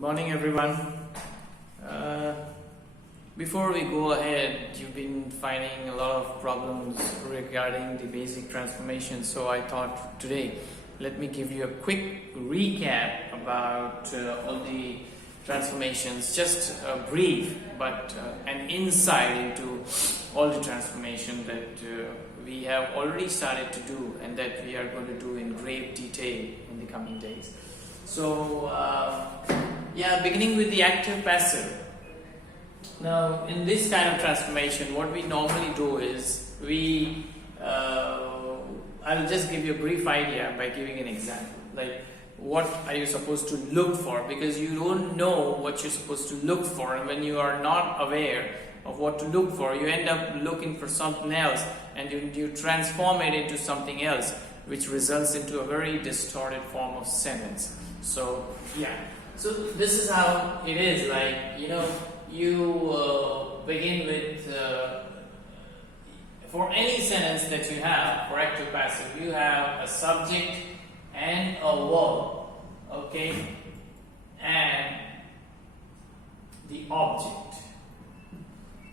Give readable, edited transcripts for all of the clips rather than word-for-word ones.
Good morning, everyone. Before we go ahead, you've been finding a lot of problems regarding the basic transformation, so I thought today let me give you a quick recap about all the transformations, just a brief but an insight into all the transformation that we have already started to do and that we are going to do in great detail in the coming days. So beginning with the active passive. Now in this kind of transformation, what we normally do is I'll just give you a brief idea by giving an example. Like, what are you supposed to look for? Because you don't know what you're supposed to look for, and when you are not aware of what to look for, you end up looking for something else, and you transform it into something else, which results into a very distorted form of sentence. So this is how it is. Like, you begin with for any sentence that you have for active passive, you have a subject and a verb, okay, and the object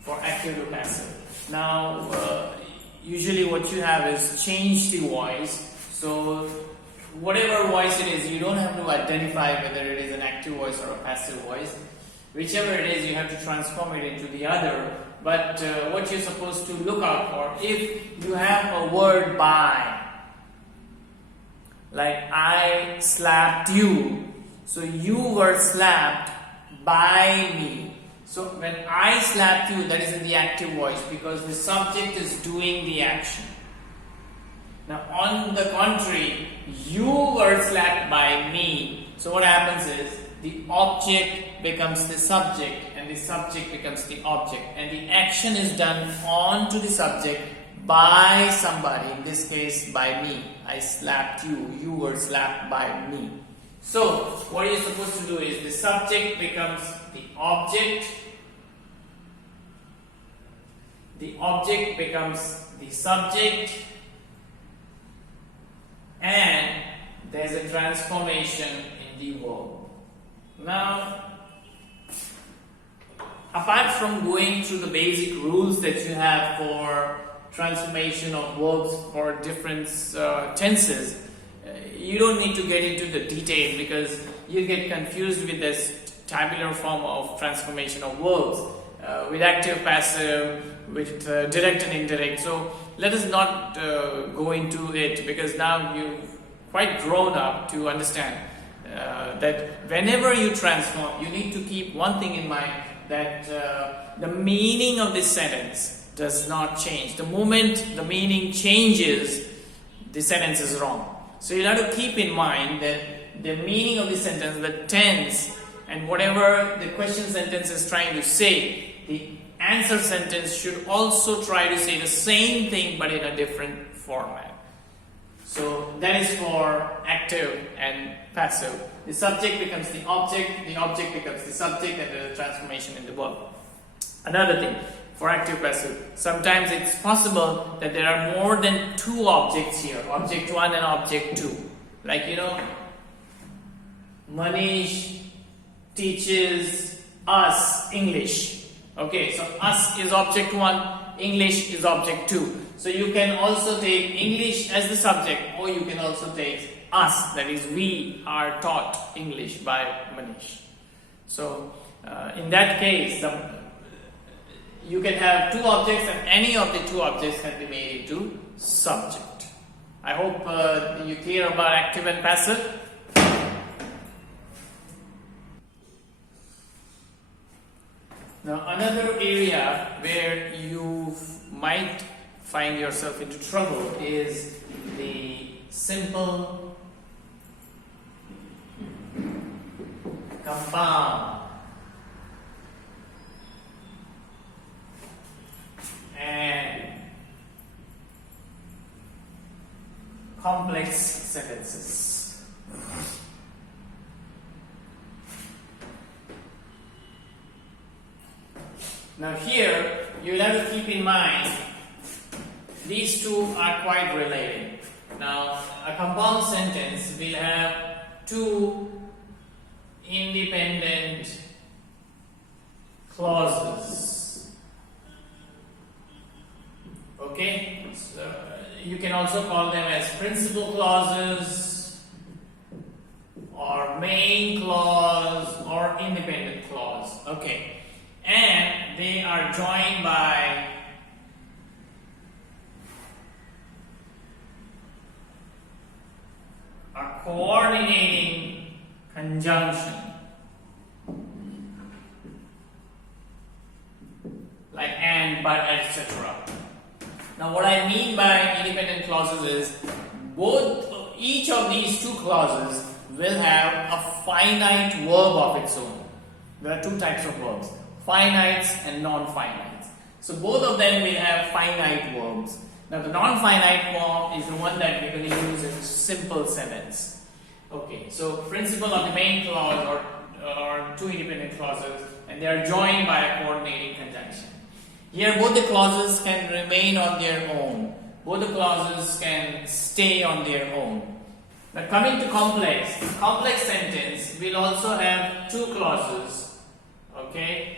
for active to passive. Now usually what you have is change the voice. So whatever voice it is, you don't have to identify whether it is an active voice or a passive voice. Whichever it is, you have to transform it into the other. But what you're supposed to look out for, if you have a word by, like I slapped you, so you were slapped by me. So when I slapped you, that is in the active voice because the subject is doing the action. Now on the contrary, you were slapped by me. So what happens is the object becomes the subject and the subject becomes the object, and the action is done onto the subject by somebody, in this case by me. I slapped you, you were slapped by me. So what you're supposed to do is the subject becomes the object becomes the subject, and there's a transformation in the verb. Now, apart from going through the basic rules that you have for transformation of verbs for different tenses, you don't need to get into the detail because you get confused with this tabular form of transformation of verbs with active, passive, with direct and indirect. So let us not go into it, because now you've quite grown up to understand that whenever you transform, you need to keep one thing in mind, that the meaning of this sentence does not change. The moment the meaning changes, the sentence is wrong. So you have to keep in mind that the meaning of the sentence, the tense, and whatever the question sentence is trying to say, the answer sentence should also try to say the same thing but in a different format. So that is for active and passive. The subject becomes the object becomes the subject, and the transformation in the verb. Another thing for active passive, sometimes it's possible that there are more than two objects here, object 1 and object 2. Like, Manish teaches us English. Okay, so us is object 1, English is object 2. So you can also take English as the subject, or you can also take us, that is we are taught English by Manish. So in that case, you can have two objects and any of the two objects can be made into subject. I hope you're clear about active and passive. Now another area where you might find yourself into trouble is the simple compound and complex sentences. Now here you'll have to keep in mind these two are quite related. Now a compound sentence will have two independent clauses. Okay, so you can also call them as principal clauses or main clause or independent clause. Okay, and they are joined by a coordinating conjunction, like and, but, etc. Now what I mean by independent clauses is each of these two clauses will have a finite verb of its own. There are two types of verbs, finites and non-finites. So both of them will have finite verbs. Now the non-finite form is the one that we're going to use in simple sentence. Okay, so principle of the main clause or two independent clauses, and they are joined by a coordinating conjunction. Here both the clauses can remain on their own. Both the clauses can stay on their own. Now coming to complex sentence will also have two clauses. Okay,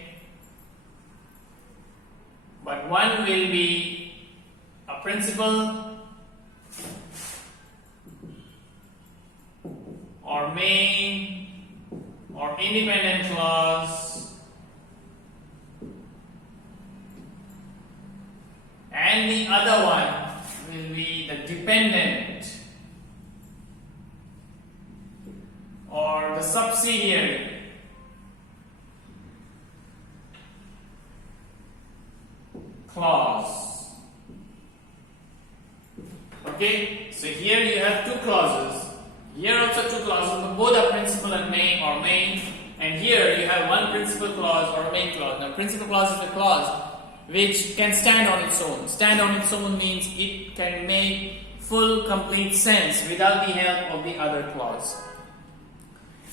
but one will be a principal or main or independent clause, and the other one will be the dependent or the subsidiary clause. Okay, so here you have two clauses. Here also two clauses, but both are principal and main or main. And here you have one principal clause or a main clause. Now, principal clause is a clause which can stand on its own. Stand on its own means it can make full, complete sense without the help of the other clause.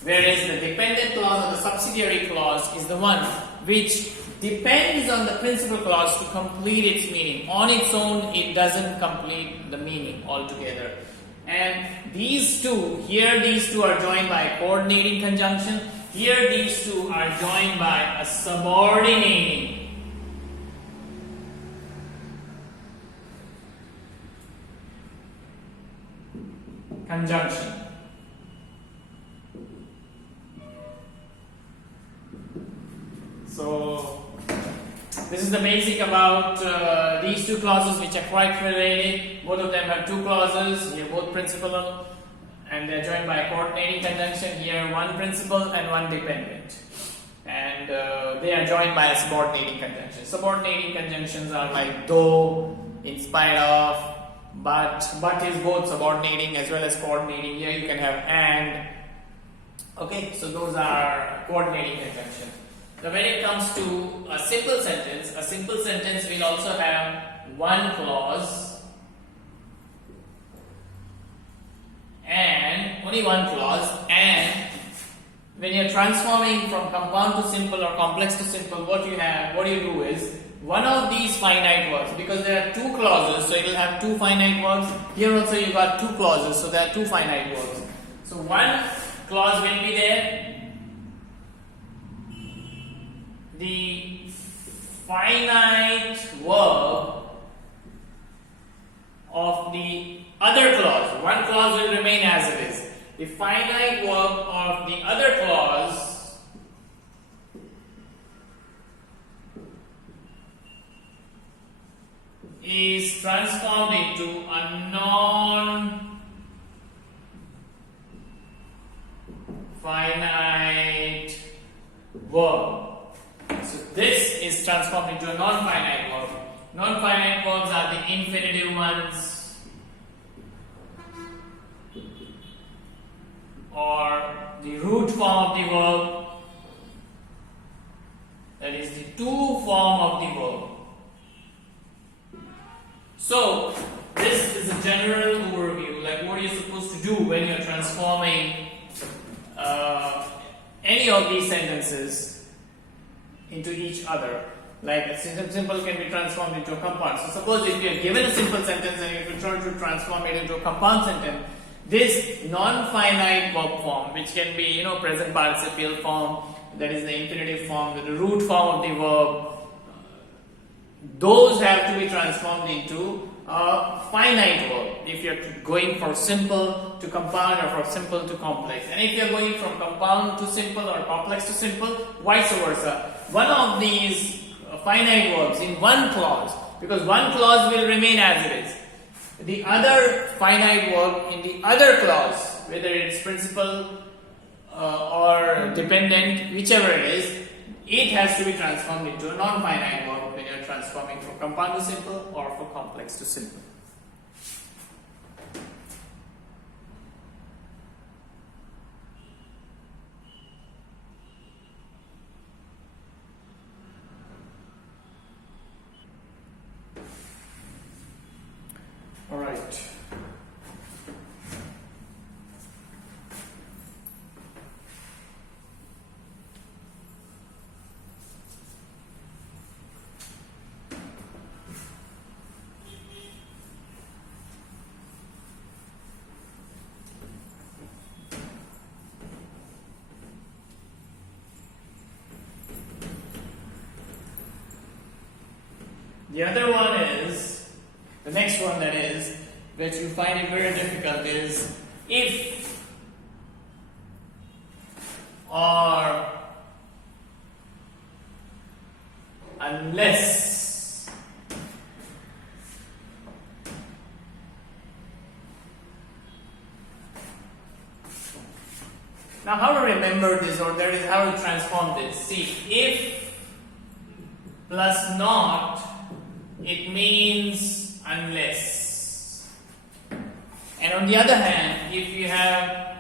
Whereas the dependent clause or the subsidiary clause is the one which depends on the principal clause to complete its meaning. On its own, it doesn't complete the meaning altogether. And these two, here these two are joined by a coordinating conjunction. Here these two are joined by a subordinating conjunction. So this is the basic about these two clauses, which are quite related. Both of them have two clauses. Here both principal and they are joined by a coordinating conjunction. Here one principal and one dependent, and they are joined by a subordinating conjunction. Subordinating conjunctions are like though, in spite of, but is both subordinating as well as coordinating. Here you can have and. Okay, so those are coordinating conjunctions. So when it comes to a simple sentence will also have one clause and only one clause. And when you're transforming from compound to simple or complex to simple, what you do is one of these finite verbs, because there are two clauses, so it will have two finite verbs. Here also you got two clauses, so there are two finite verbs. So one clause will be there. The finite verb of the other clause. One clause will remain as it is. The finite verb of the other clause is transformed into a non-finite verb. So this is transformed into a non-finite verb. Non-finite verbs are the infinitive ones or the root form of the verb, that is the to form of the verb. So this is a general overview, like what you're supposed to do when you're transforming any of these sentences into each other. Like a simple can be transformed into a compound. So suppose if you are given a simple sentence and if you try to transform it into a compound sentence, This non-finite verb form, which can be present participial form, that is the infinitive form, the root form of the verb, those have to be transformed into a finite verb if you're going from simple to compound or from simple to complex. And if you're going from compound to simple or complex to simple, vice versa. One of these finite verbs in one clause, because one clause will remain as it is. The other finite verb in the other clause, whether it's principal or dependent, whichever it is, it has to be transformed into a non-finite verb when you're transforming from compound to simple or from complex to simple. All right. The other one is, the next one that is, which you find it very difficult is if or unless. Now how to remember this, or that is how to transform this. See, if plus not, it means unless. And on the other hand, if you have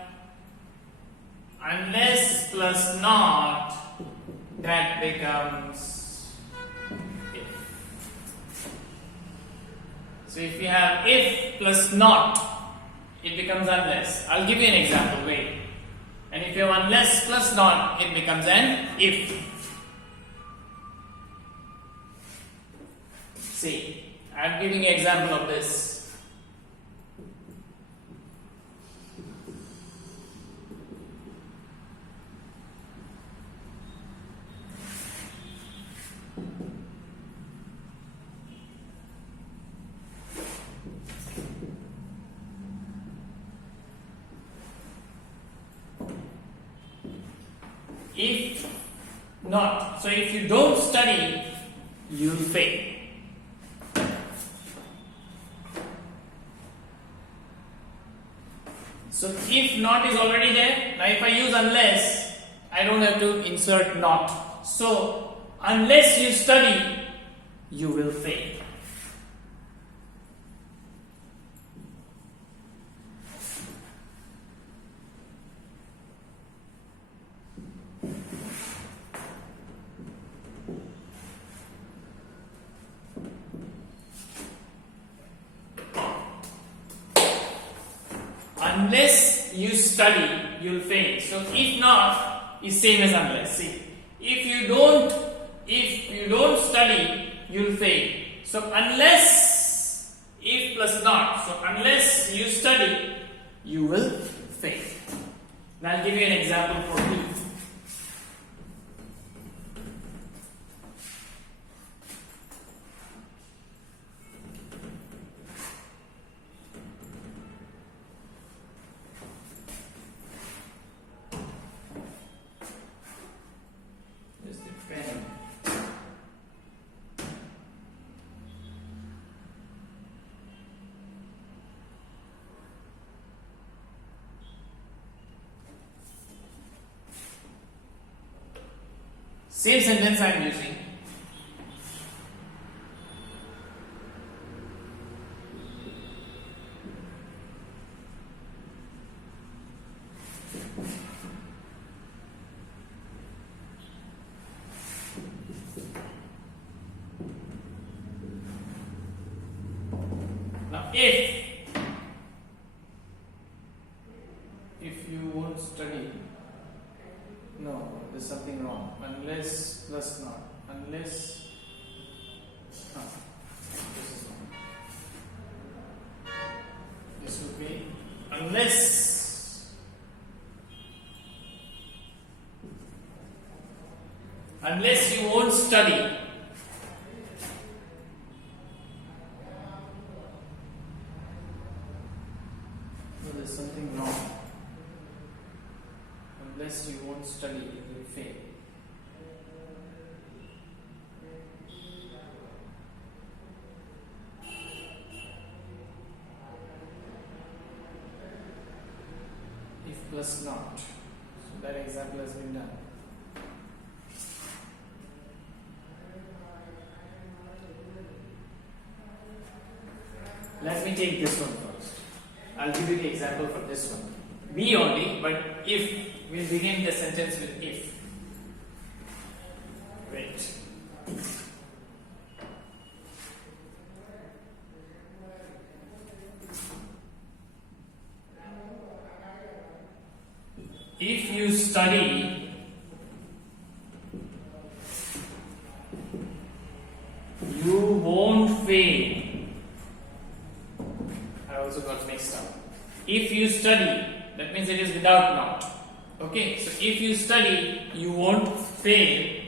unless plus not, that becomes if. So if you have if plus not, it becomes unless. I'll give you an example, wait. And if you have unless plus not, it becomes an if. See, I'm giving an example of this. If not, so if you don't study, you'll fail. So if not is already there, now if I use unless, I don't have to insert not. So unless you study, you will fail. Unless you study, you'll fail. So if not is same as unless. See, if you don't study, you'll fail. So unless if plus not. So unless you study, you will fail. Now I'll give you an example for me. Same sentence I am using. Now if you won't study, no, there's something wrong. Unless plus not. Unless this is wrong. This would be unless unless you won't study. No, there's something wrong. Unless you won't study, you will fail. If plus not. So that example has been done. Let me take this one first. I'll give you the example for this one. Be only, but if. We'll begin the sentence with if. Wait. If you study, you won't fail. I also got mixed up. If you study, that means it is without not. Okay, so if you study, you won't fail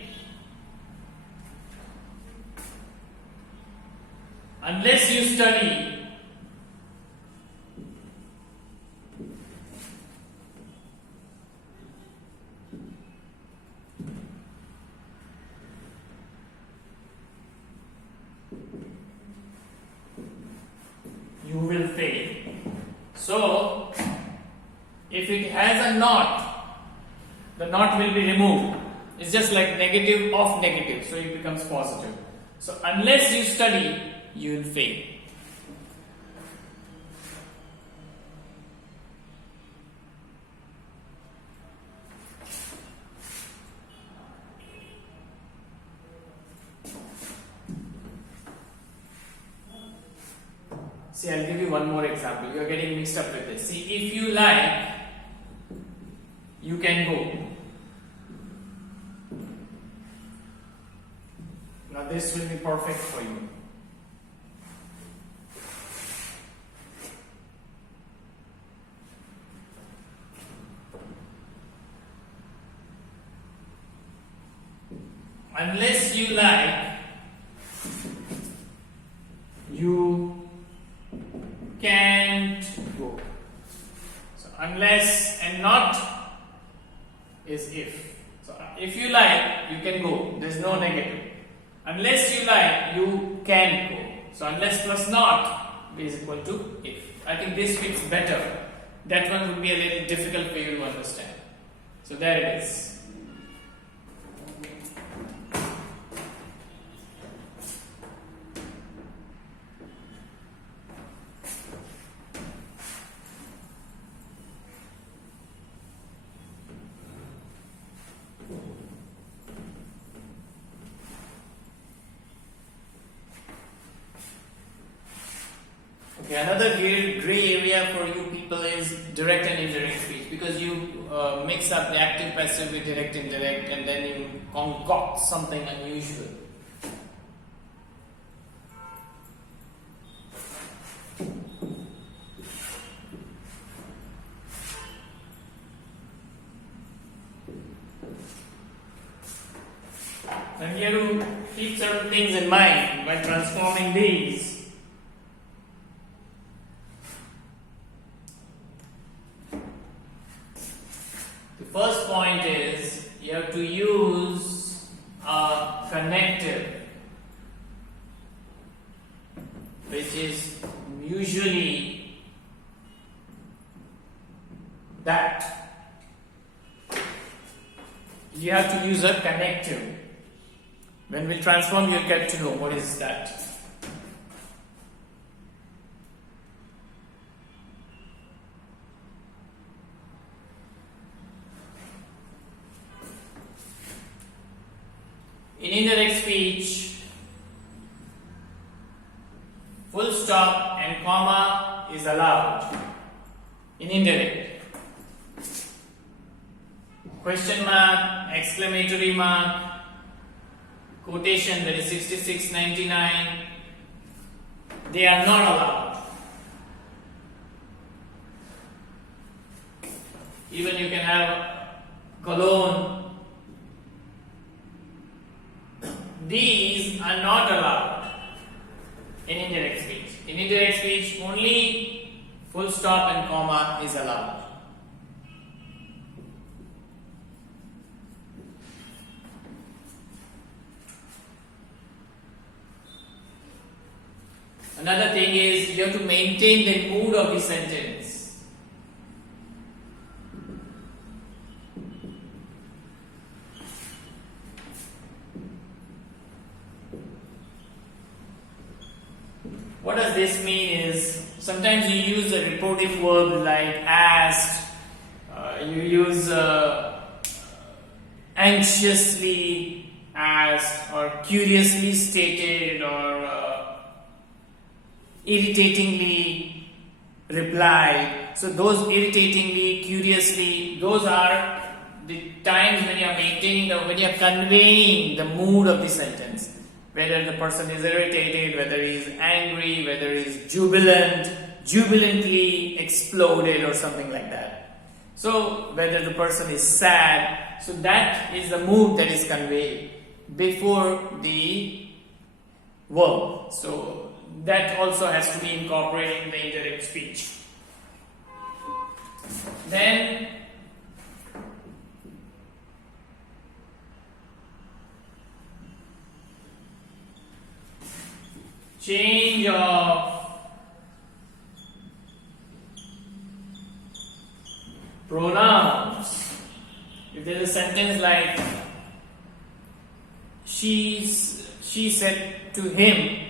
unless you study. You will fail. So, if it has a not, the not will be removed. It's just like negative of negative, so it becomes positive. So unless you study, you will fail. See, I'll give you one more example. You are getting mixed up with this. See, if you like, you can go. Now this will be perfect for you. Unless you like, you can't go. So unless and not is if. So if you like, you can go. There's no negative. Unless you like, you can go. So unless plus not is equal to if. I think this fits better. That one would be a little difficult for you to understand. So there it is. Okay, another gray area for you people is direct and indirect speech, because you mix up the active passive with direct indirect and then you concoct something unusual. And you have to keep certain things in mind by transforming these. First point is you have to use a connective, which is usually that. You have to use a connective. When we transform, you'll get to know what is that. In indirect speech, full stop and comma is allowed. In indirect, question mark, exclamatory mark, quotation, that is 6699, they are not allowed. Even you can have colon these are not allowed in indirect speech. In indirect speech, only full stop and comma is allowed. Another thing is you have to maintain the mood of the sentence. What does this mean is sometimes you use a reportive verb like asked, you use anxiously asked or curiously stated or irritatingly replied. So those irritatingly, curiously, those are the times when you are maintaining when you are conveying the mood of the sentence. Whether the person is irritated, whether he is angry, whether he is jubilant, jubilantly exploded or something like that. So whether the person is sad, so that is the mood that is conveyed before the verb. So that also has to be incorporated in the indirect speech. Then change of pronouns. If there is a sentence like she said to him,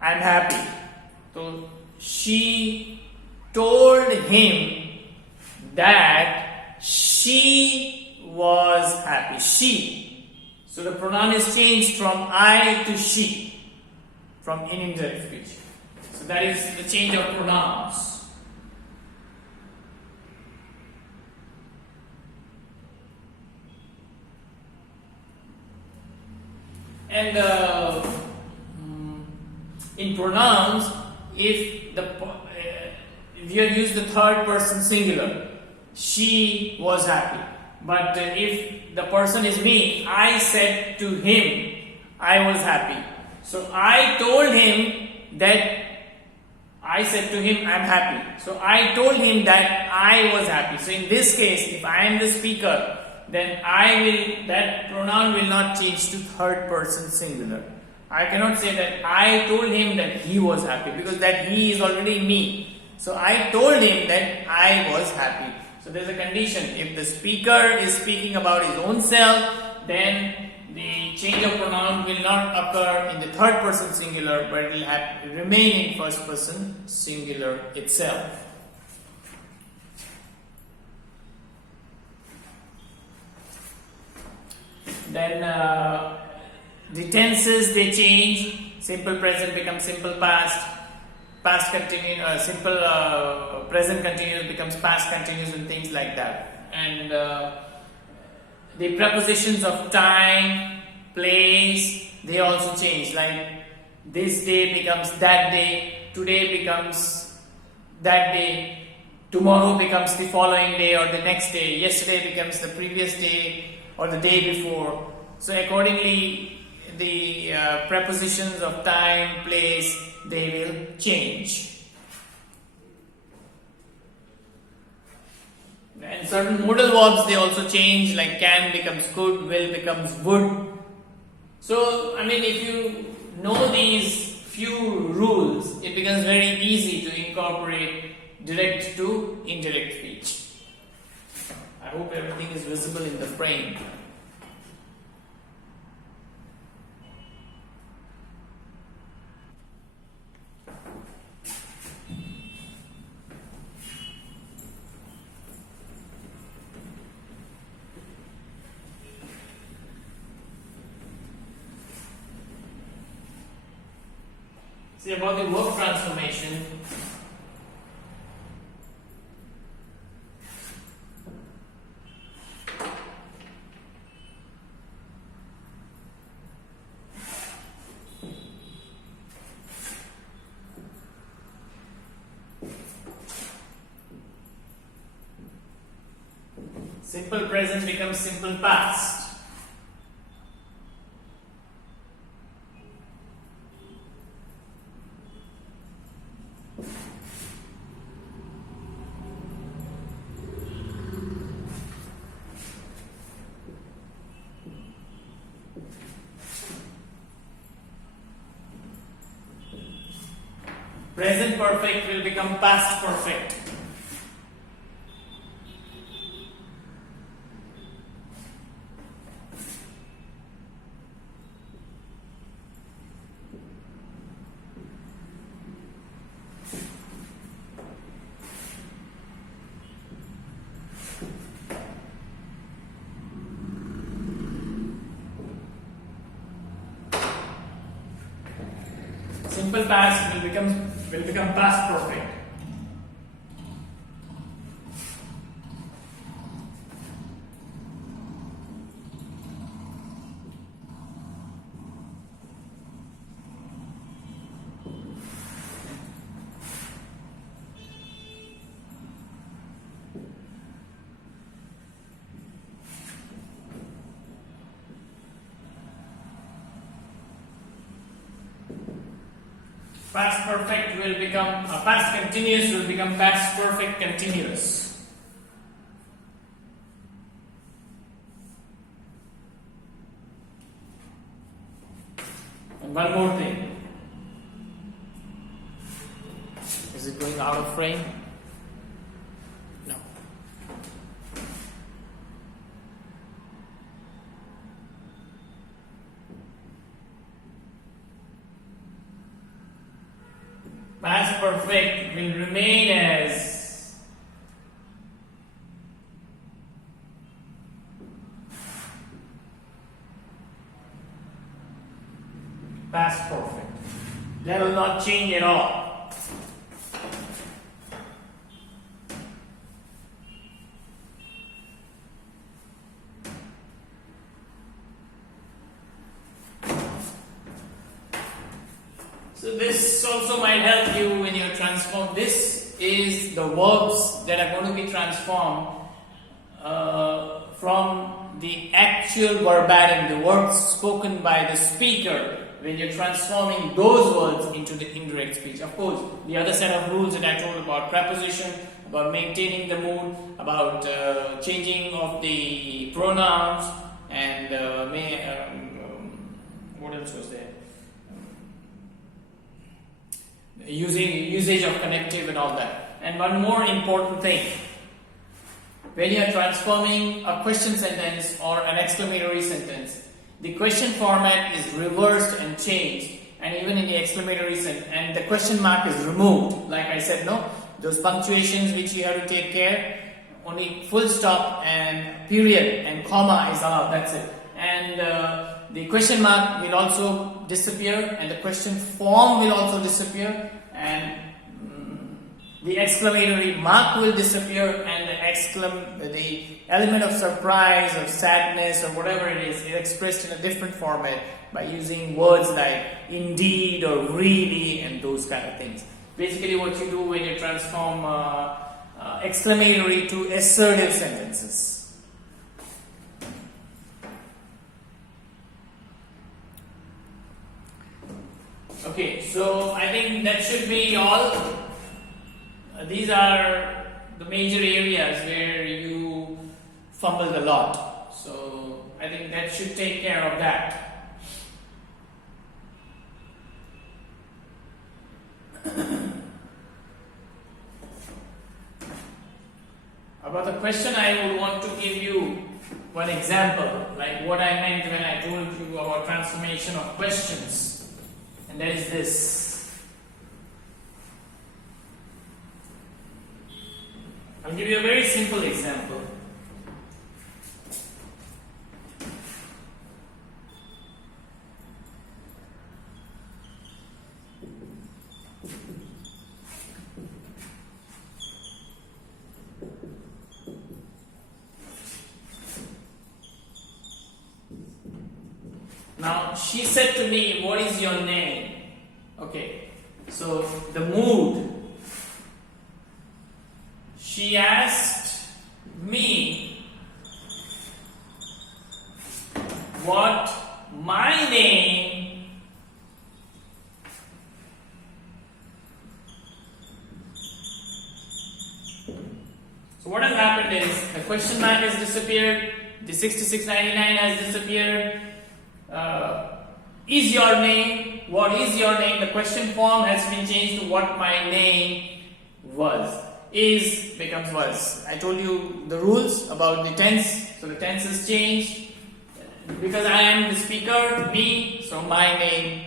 I'm happy. So she told him that she was happy. She. So the pronoun is changed from I to she from in indirect speech. So that is the change of pronouns. And in pronouns, if you use the third person singular, she was happy. But if the person is me, I said to him, I was happy. So I told him that I said to him, I'm happy. So I told him that I was happy. So in this case, if I am the speaker, then that pronoun will not change to third person singular. I cannot say that I told him that he was happy because that he is already me. So I told him that I was happy. So there is a condition. If the speaker is speaking about his own self, then the change of pronoun will not occur in the third person singular, but it will remain in first person singular itself. Then the tenses, they change. Simple present becomes simple past. Past continuous, simple present continuous becomes past continuous and things like that. And the prepositions of time, place, they also change. Like this day becomes that day, today becomes that day, tomorrow becomes the following day or the next day, yesterday becomes the previous day or the day before. So accordingly, the prepositions of time, place, they will change. And certain modal verbs, they also change, like can becomes could, will becomes would. So, I mean, if you know these few rules, it becomes very easy to incorporate direct to indirect speech. I hope everything is visible in the frame. See about the verb transformation. Simple present becomes simple past. present perfect will become past perfect. Simple past will become past perfect. Past perfect will become past continuous will become past perfect continuous. And one more thing. Is it going out of frame? No. Past perfect will remain as past perfect. That will not change at all. So this also might help you when you transform. This is the verbs that are going to be transformed from the actual verbatim, the words spoken by the speaker, when you're transforming those words into the indirect speech. Of course, the other set of rules that I told about preposition, about maintaining the mood, about changing of the pronouns, and what else was there? Usage of connective and all that. And one more important thing, when you are transforming a question sentence or an exclamatory sentence, the question format is reversed and changed, and even in the exclamatory sentence, and the question mark is removed. Like I said, no, those punctuations which you have to take care, only full stop and period and comma is allowed, that's it. And the question mark will also disappear, and the question form will also disappear, and the exclamatory mark will disappear, and the element of surprise or sadness or whatever it is expressed in a different format by using words like indeed or really and those kind of things. Basically what you do when you transform exclamatory to assertive sentences. Okay, so I think that should be all. These are the major areas where you fumbled a lot. So I think that should take care of that. About the question, I would want to give you one example, like what I meant when I told you about transformation of questions. And that is this. I'll give you a very simple example. Now, she said to me, "What is your name?" Okay, so the mood. She asked me what my name So what has happened is the question mark has disappeared, the 6699 has disappeared. Is your name? what is your name? The question form has been changed to what my name was. Is becomes was. I told you the rules about the tense. So the tense is changed. Because I am the speaker, me, so my name.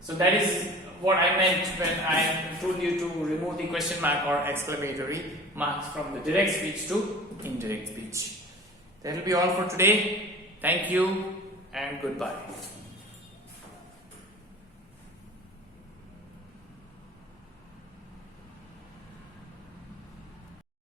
So that is what I meant when I told you to remove the question mark or exclamatory marks from the direct speech to indirect speech. That will be all for today. Thank you and goodbye.